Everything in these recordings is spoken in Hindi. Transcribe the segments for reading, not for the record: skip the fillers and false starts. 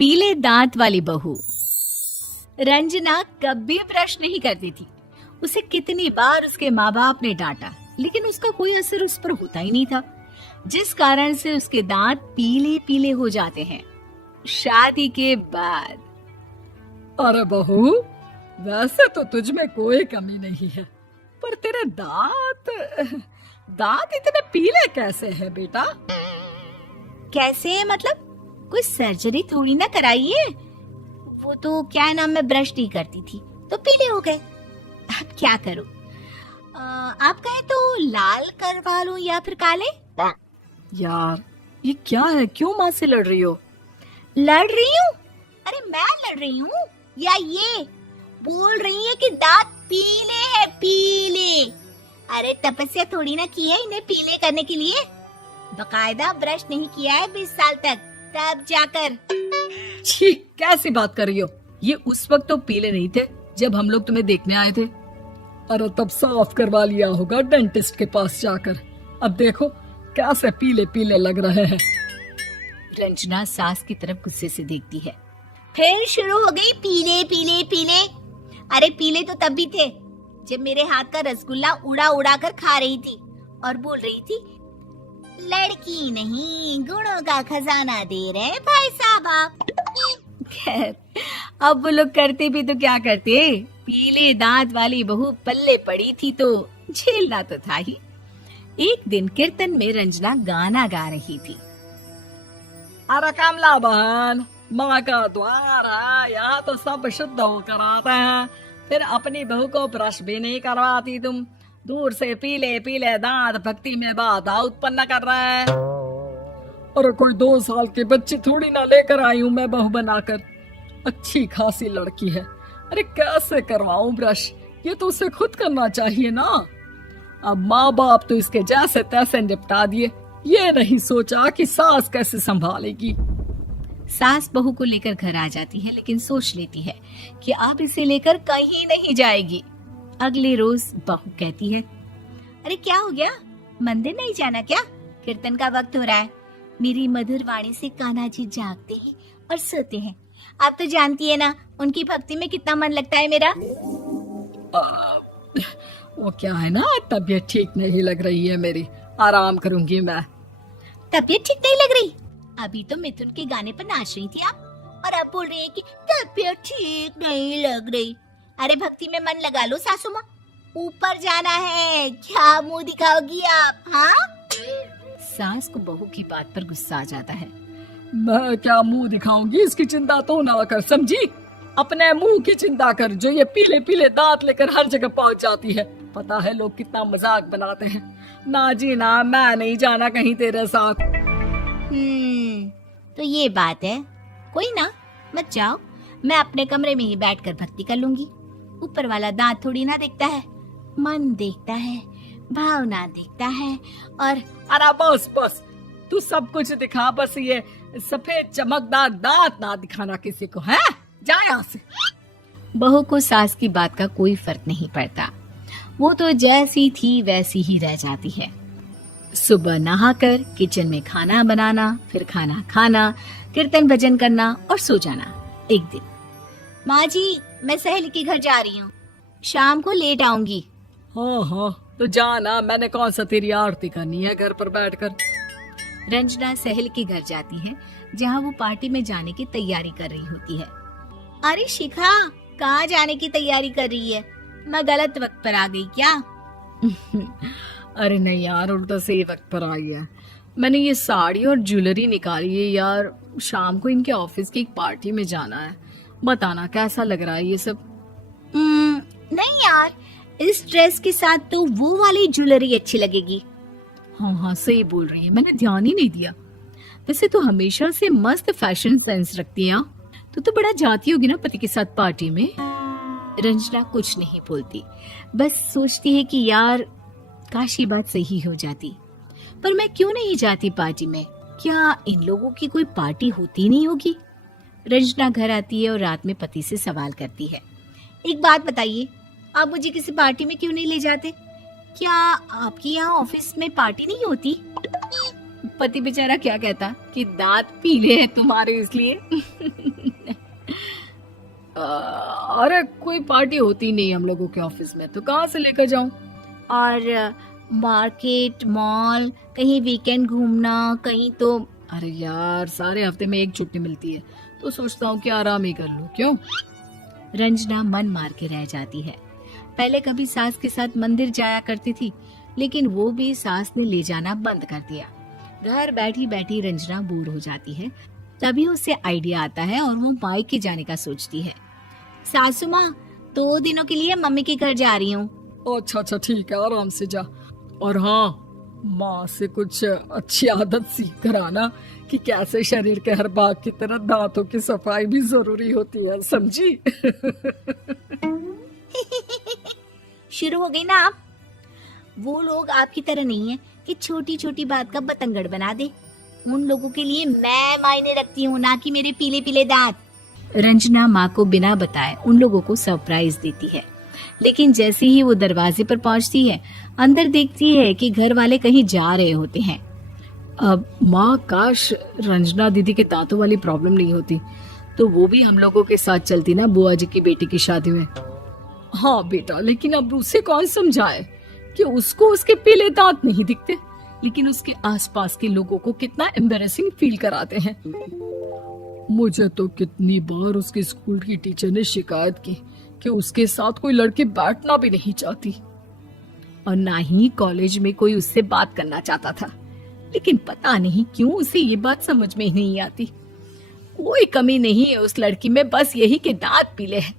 पीले दांत वाली बहू। रंजना कभी ब्रश नहीं करती थी। उसे कितनी बार उसके माँ बाप ने डांटा, लेकिन उसका कोई असर उस पर होता ही नहीं था, जिस कारण से उसके दांत पीले पीले हो जाते हैं। शादी के बाद। अरे बहू, वैसे तो तुझ में कोई कमी नहीं है, पर तेरे दांत इतने पीले कैसे हैं बेटा? कैसे मतलब? कोई सर्जरी थोड़ी ना कराई है। वो तो क्या नाम, मैं ब्रश नहीं करती थी तो पीले हो गए। अब क्या करूं? आप कहें तो लाल करवा लूं या फिर काले? यार ये क्या है, क्यों माँ से लड़ रही हो? लड़ रही हूँ? अरे मैं लड़ रही हूँ या ये बोल रही है कि दांत पीले हैं, पीले। अरे तपस्या थोड़ी ना की है इन्हें पीले करने के लिए। बकायदा ब्रश नहीं किया है 20 साल तक, तब जाकर। छी, कैसी बात कर रही हो? ये उस वक्त तो पीले नहीं थे जब हम लोग तुम्हें देखने आए थे। अरे तब साफ करवा लिया होगा डेंटिस्ट के पास जाकर। अब देखो कैसे पीले पीले लग रहे हैं। रंजना सास की तरफ गुस्से से देखती है। फिर शुरू हो गई पीले पीले पीले। अरे पीले तो तब भी थे जब मेरे हाथ का रसगुल्ला उड़ा उड़ा कर खा रही थी और बोल रही थी, लड़की नहीं गुणों का खजाना दे रहे भाई साहब आप। खैर, अब वो लोग करते भी तो क्या करते, पीले दांत वाली बहू पल्ले पड़ी थी तो झेलना तो था ही। एक दिन कीर्तन में रंजना गाना गा रही थी। अरे कमला बहन, माँ का द्वार है, यहाँ तो सब शुद्ध होकर आते हैं, फिर अपनी बहू को ब्रश भी नहीं करवाती तुम। दूर से पीले पीले दांत भक्ति में बाधा उत्पन्न कर रहे हैं। अरे कोई 2 साल के बच्चे थोड़ी ना लेकर आई हूँ मैं बहू बनाकर। अच्छी खासी लड़की है, अरे कैसे करवाऊं ब्रश? ये तो उसे खुद करना चाहिए ना। अब माँ बाप तो इसके जैसे तैसे निपटा दिए, ये नहीं सोचा कि सास कैसे संभालेगी। सास बहू को लेकर घर आ जाती है, लेकिन सोच लेती है कि अब इसे लेकर कहीं नहीं जाएगी। अगले रोज बहू कहती है, अरे क्या हो गया, मंदिर नहीं जाना क्या? कीर्तन का वक्त हो रहा है। मेरी मधुर वाणी से कान्हा जी जागते हैं और सोते हैं। आप तो जानती है ना उनकी भक्ति में कितना मन लगता है मेरा। वो क्या है ना, तबीयत ठीक नहीं लग रही है मेरी, आराम करूंगी मैं। तबीयत ठीक नहीं लग रही? अभी तो मिथुन के गाने पर नाच रही थी आप, और अब बोल रही है कि तबीयत ठीक नहीं लग रही। अरे भक्ति में मन लगा लो सासू माँ, ऊपर जाना है, क्या मुंह दिखाओगी आप? हाँ? सास को बहू की बात पर गुस्सा आ जाता है। मैं क्या मुंह दिखाऊंगी, इसकी चिंता तो ना कर, समझी? अपने मुंह की चिंता कर, जो ये पीले पीले दांत लेकर हर जगह पहुंच जाती है। पता है लोग कितना मजाक बनाते हैं। ना जी ना, मैं नहीं जाना कहीं तेरे साथ। तो ये बात है। कोई ना, मत जाओ, मैं अपने कमरे में ही बैठकर भक्ति कर लूंगी। ऊपर वाला दांत थोड़ी ना देखता है, मन देखता है, भावना देखता है। और अरे बस बस, तू सब कुछ दिखा, बस ये सफेद चमकदार दांत ना दिखाना किसी को, है? जा यहाँ से। बहू को सास की बात का कोई फर्क नहीं पड़ता, वो तो जैसी थी वैसी ही रह जाती है। सुबह नहाकर किचन में खाना बनाना, फिर खाना खाना, कीर्तन भजन करना और सो जाना। एक दिन, माँ जी मैं सहेली के घर जा रही हूँ, शाम को लेट आऊंगी। हाँ हाँ, तो जाना, मैंने कौन सा तेरी आरती करनी है घर पर बैठकर। रंजना सहेली के घर जाती है, जहाँ वो पार्टी में जाने की तैयारी कर रही होती है। अरे शिखा, कहाँ जाने की तैयारी कर रही है? मैं गलत वक्त पर आ गई क्या? अरे नहीं यार, उल्टा सही वक्त पर आ गया। मैंने ये साड़ी और ज्वेलरी निकाली है यार, शाम को इनके ऑफिस की एक पार्टी में जाना है। बताना कैसा लग रहा है ये सब? नहीं यार, इस ड्रेस के साथ तो वो वाली ज्वेलरी अच्छी लगेगी। हाँ हाँ सही बोल रही है, मैंने ध्यान ही नहीं दिया। वैसे तो हमेशा से मस्त फैशन सेंस रखती है। तो बड़ा जाती होगी ना पति के साथ पार्टी में। रंजना कुछ नहीं बोलती, बस सोचती है कि यार काश ये बात सही हो जाती। पर मैं क्यों नहीं जाती पार्टी में? क्या इन लोगों की कोई पार्टी होती नहीं होगी? रंजना घर आती है और रात में पति से सवाल करती है, एक बात बताइए, आप मुझे किसी पार्टी में क्यों नहीं ले जाते? क्या आपकी यहाँ ऑफिस में पार्टी नहीं होती? पति बेचारा क्या कहता कि दांत पीले हैं तुम्हारे इसलिए। अरे कोई पार्टी होती नहीं हम लोगों के ऑफिस में, तो कहाँ से लेकर जाऊं? और मार्केट, मॉल, कहीं वीकेंड घूमना, कहीं तो। अरे यार, सारे हफ्ते में एक छुट्टी मिलती है, तो सोचता हूँ कि आराम ही कर लूं। क्यों? रंजना मन मार के रह जाती है। पहले कभी सास के साथ मंदिर जाया करती थी, लेकिन वो भी सास ने ले जाना बंद कर दिया। घर बैठी बैठी रंजना बोर हो जाती है। तभी उसे आइडिया आता है और वो मायके जाने का सोचती है। सासू माँ, 2 दिनों के लिए मम्मी के घर जा रही हूँ। अच्छा ठीक है, आराम से जा। और हाँ, माँ से कुछ अच्छी आदत सीख कर आना कि कैसे शरीर के हर भाग की तरह दांतों की सफाई भी जरूरी होती है, समझी? शुरू हो गई ना आप। वो लोग आपकी तरह नहीं है कि छोटी छोटी बात का बतंगड़ बना दे। उन लोगों के लिए मैं मायने रखती हूँ, ना कि मेरे पीले पीले दांत। रंजना माँ को बिना बताए उन लोगों को सरप्राइज देती है, लेकिन जैसे ही वो दरवाजे पर पहुंचती है, अंदर देखती है कि घर वाले कहीं जा रहे होते हैं। अब माँ, काश रंजना दीदी के दांतों वाली प्रॉब्लम नहीं होती, तो वो भी हम लोगों के साथ चलती ना बुआ जी की बेटी की शादी में। हाँ बेटा, लेकिन अब उसे कौन समझाए कि उसको उसके पीले दांत नहीं दिखते, लेकिन उसके आसपास के लोगों को कितना एम्बैरेसिंग फील कराते हैं। मुझे तो कितनी बार उसके स्कूल की टीचर ने शिकायत की कि उसके साथ कोई लड़की बैठना भी नहीं चाहती, और ना ही कॉलेज में कोई उससे बात करना चाहता था। लेकिन पता नहीं क्यों उसे ये बात समझ में ही नहीं आती। कोई कमी नहीं है उस लड़की में, बस यही कि दांत पीले हैं।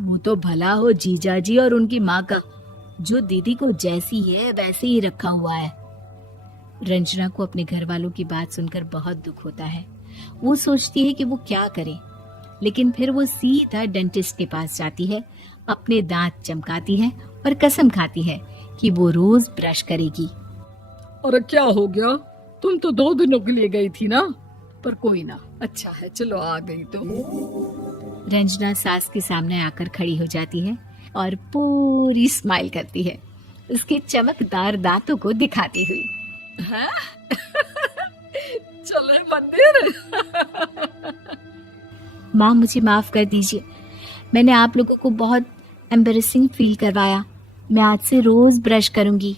वो तो भला हो जीजा जी और उनकी माँ का, जो दीदी को जैसी है वैसे ही रखा हुआ है। रंजना को अपने घर वालों की बात सुनकर बहुत दुख होता है। वो सोचती है कि वो क्या करे, लेकिन फिर वो सीधा डेंटिस्ट के पास जाती है, अपने दांत चमकाती है और कसम खाती है कि वो रोज ब्रश करेगी। अरे क्या हो गया? तुम तो 2 दिनों के लिए गई थी ना, पर कोई ना, अच्छा है, चलो आ गई तो। रंजना सास के सामने आकर खड़ी हो जाती है और पूरी स्माइल करती है, उसके चमकदार दांतों को दिखाती हुई। हैं? चले मंदिर? माँ, मुझे माफ कर दीजिए, मैंने आप लोगों को बहुत एम्बैरेसिंग फील करवाया। मैं आज से रोज ब्रश करूंगी।